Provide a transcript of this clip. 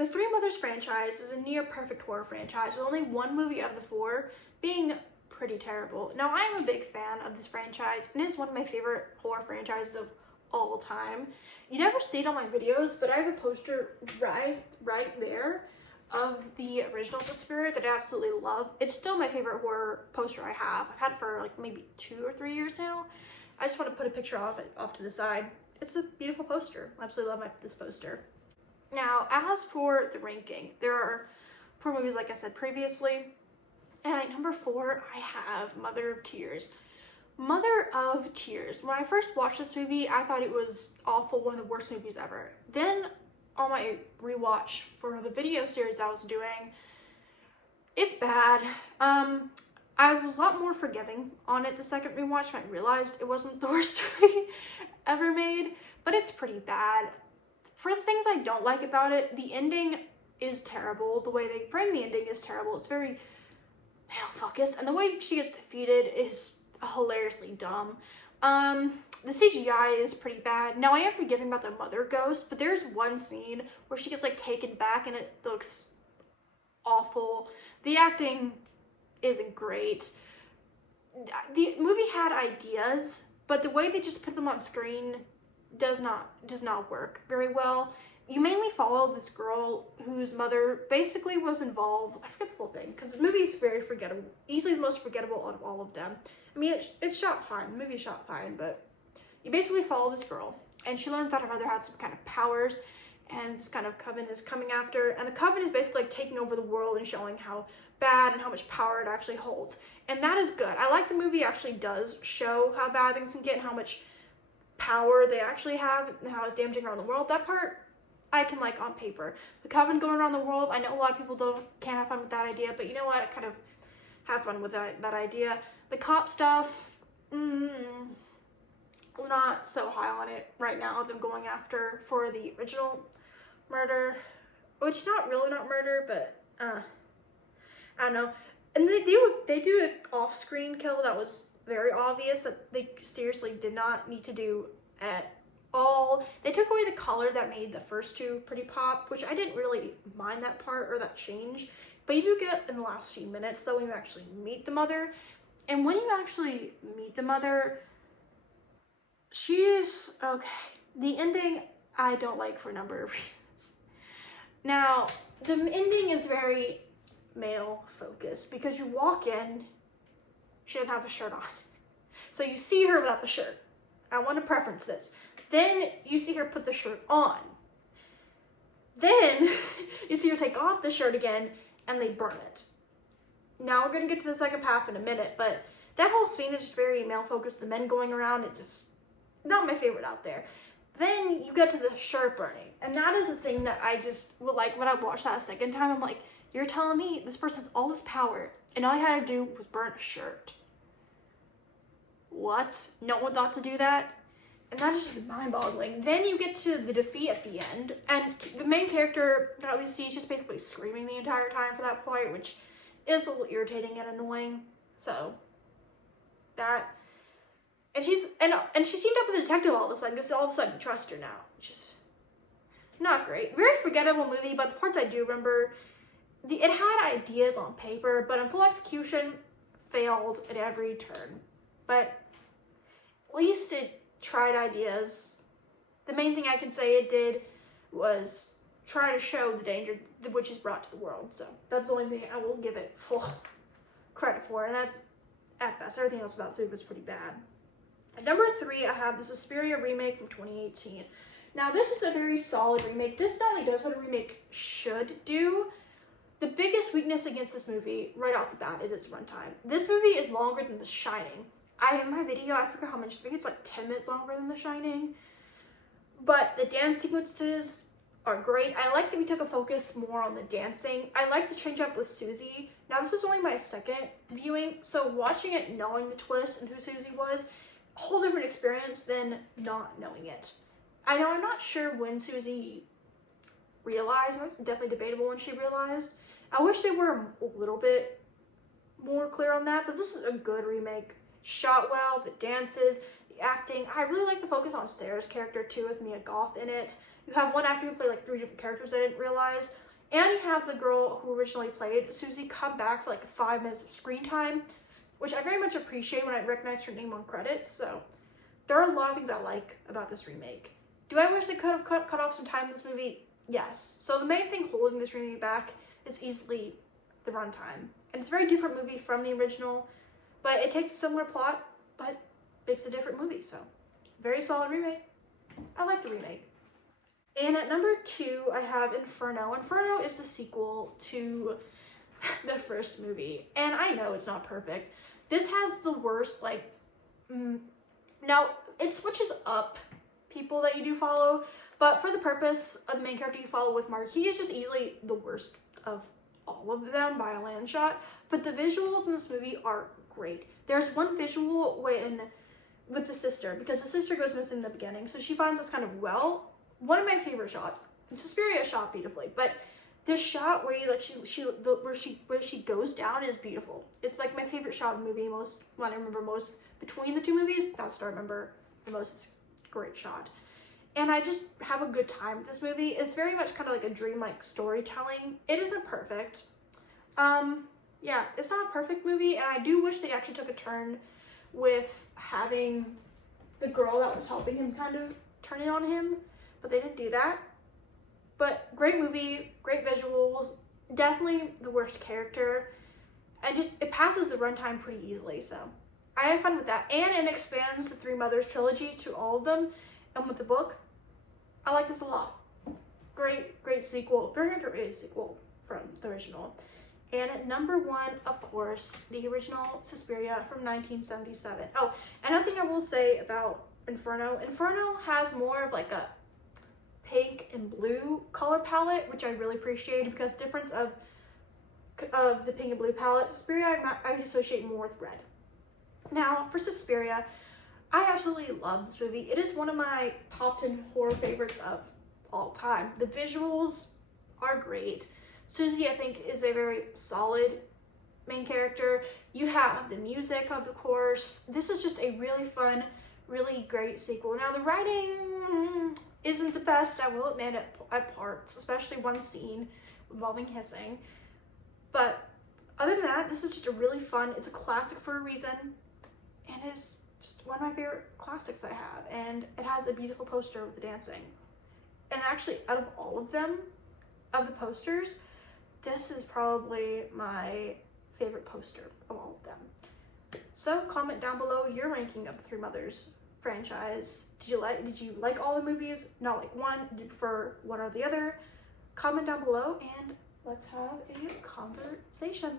The Three Mothers franchise is a near perfect horror franchise, with only one movie of the four being pretty terrible. Now, I am a big fan of this franchise, and it's one of my favorite horror franchises of all time. You never see it on my videos, but I have a poster right there of the original The Spirit that I absolutely love. It's still my favorite horror poster I have. I've had it for like maybe 2 or 3 years now. I just want to put a picture of it off to the side. It's a beautiful poster. I absolutely love this poster. Now, as for the ranking, there are 4 movies like I said previously. And at number 4, I have Mother of Tears. Mother of Tears. When I first watched this movie, I thought it was awful, one of the worst movies ever. Then on my rewatch for the video series I was doing, it's bad. I was a lot more forgiving on it the second rewatch when I realized it wasn't the worst movie ever made, but it's pretty bad. For the things I don't like about it, the ending is terrible. The way they frame the ending is terrible. It's very male-focused, and the way she gets defeated is hilariously dumb. The CGI is pretty bad. Now, I am forgiving about the mother ghost, but there's one scene where she gets like taken back and it looks awful. The acting isn't great. The movie had ideas, but the way they just put them on screen does not work very well. You mainly follow this girl whose mother basically was involved. I forget the full thing because the movie is very forgettable, easily the most forgettable out of all of them. I mean, it's shot fine. The movie is shot fine, but you basically follow this girl, and she learns that her mother had some kind of powers, and this kind of coven is coming after, and the coven is basically like taking over the world and showing how bad and how much power it actually holds, and that is good. I like the movie actually does show how bad things can get and how much power they actually have and how it's damaging around the world. That part I can like on paper. The coven going around the world, I know a lot of people can't have fun with that idea, but you know what, I kind of have fun with that idea. The cop stuff, not so high on it right now. Them going after for the original murder, which is not murder, but I don't know. And they do an off-screen kill that was very obvious that they seriously did not need to do at all. They took away the color that made the first 2 pretty pop, which I didn't really mind that part or that change, but you do get in the last few minutes though when you actually meet the mother. And when you actually meet the mother, she's okay. The ending I don't like for a number of reasons. Now, the ending is very male focused because you walk in, she doesn't have a shirt on. So you see her without the shirt. I want to preference this. Then you see her put the shirt on. Then you see her take off the shirt again and they burn it. Now we're going to get to the second half in a minute, but that whole scene is just very male focused. The men going around, it just not my favorite out there. Then you get to the shirt burning, and that is the thing that I just would like when I watched that a second time. I'm like, you're telling me this person has all this power and all I had to do was burn a shirt? What? No one thought to do that? And that is just mind-boggling. Then you get to the defeat at the end, and the main character that we see is just basically screaming the entire time for that point, which is a little irritating and annoying. So that, and she teamed up with a detective all of a sudden because all of a sudden you trust her now, which is not great. Very forgettable movie, but the parts I do remember, it had ideas on paper, but in full execution, failed at every turn. But at least it tried ideas. The main thing I can say it did was try to show the danger the witches brought to the world. So that's the only thing I will give it full credit for, and that's at best. Everything else about the movie was pretty bad. At number 3, I have the Suspiria remake from 2018. Now, this is a very solid remake. This not only does what a remake should do. The biggest weakness against this movie, right off the bat, is its runtime. This movie is longer than The Shining. In my video, I forgot how much, I think it's like 10 minutes longer than The Shining. But the dance sequences are great. I like that we took a focus more on the dancing. I like the change up with Susie. Now, this was only my second viewing, so watching it knowing the twist and who Susie was, a whole different experience than not knowing it. I know I'm not sure when Susie realized, and that's definitely debatable when she realized. I wish they were a little bit more clear on that, but this is a good remake. Shot well, the dances, the acting. I really like the focus on Sarah's character too, with Mia Goth in it. You have one actor who played like 3 different characters I didn't realize. And you have the girl who originally played Susie come back for like 5 minutes of screen time, which I very much appreciate when I recognize her name on credits. So there are a lot of things I like about this remake. Do I wish they could have cut off some time in this movie? Yes. So the main thing holding this remake back is easily the runtime. And it's a very different movie from the original, but it takes a similar plot, but makes a different movie. So very solid remake. I like the remake. And at number 2, I have Inferno. Inferno is the sequel to the first movie. And I know it's not perfect. This has the worst, like, now it switches up people that you do follow, but for the purpose of the main character you follow with Mark, he is just easily the worst of all of them by a land shot. But the visuals in this movie are great. There's one visual with the sister, because the sister goes missing in the beginning, so she finds us kind of well. One of my favorite shots. Suspiria is shot beautifully, but this shot where where she goes down is beautiful. It's like my favorite shot in the movie. One I remember most between the two movies. That's what I remember the most. It's a great shot, and I just have a good time with this movie. It's very much kind of like a dreamlike storytelling. It isn't perfect. Yeah, it's not a perfect movie, and I do wish they actually took a turn with having the girl that was helping him kind of turn it on him, but they didn't do that. But great movie, great visuals, definitely the worst character, and just it passes the runtime pretty easily, so I had fun with that. And it expands the Three Mothers trilogy to all of them, and with the book, I like this a lot. Great sequel, very underrated sequel from the original. And at number 1, of course, the original Suspiria from 1977. Oh, another thing I will say about Inferno has more of like a pink and blue color palette, which I really appreciated, because the difference of the pink and blue palette, Suspiria I associate more with red. Now, for Suspiria, I absolutely love this movie. It is one of my top 10 horror favorites of all time. The visuals are great. Susie, I think, is a very solid main character. You have the music, of course. This is just a really fun, really great sequel. Now, the writing isn't the best, I will admit, at parts, especially one scene involving hissing. But other than that, this is just a really fun, it's a classic for a reason, and it's just one of my favorite classics that I have. And it has a beautiful poster with the dancing. And actually, out of all of them, of the posters, this is probably my favorite poster of all of them. So comment down below your ranking of the Three Mothers franchise. Did you like all the movies? Not like one? Did you prefer one or the other? Comment down below and let's have a conversation.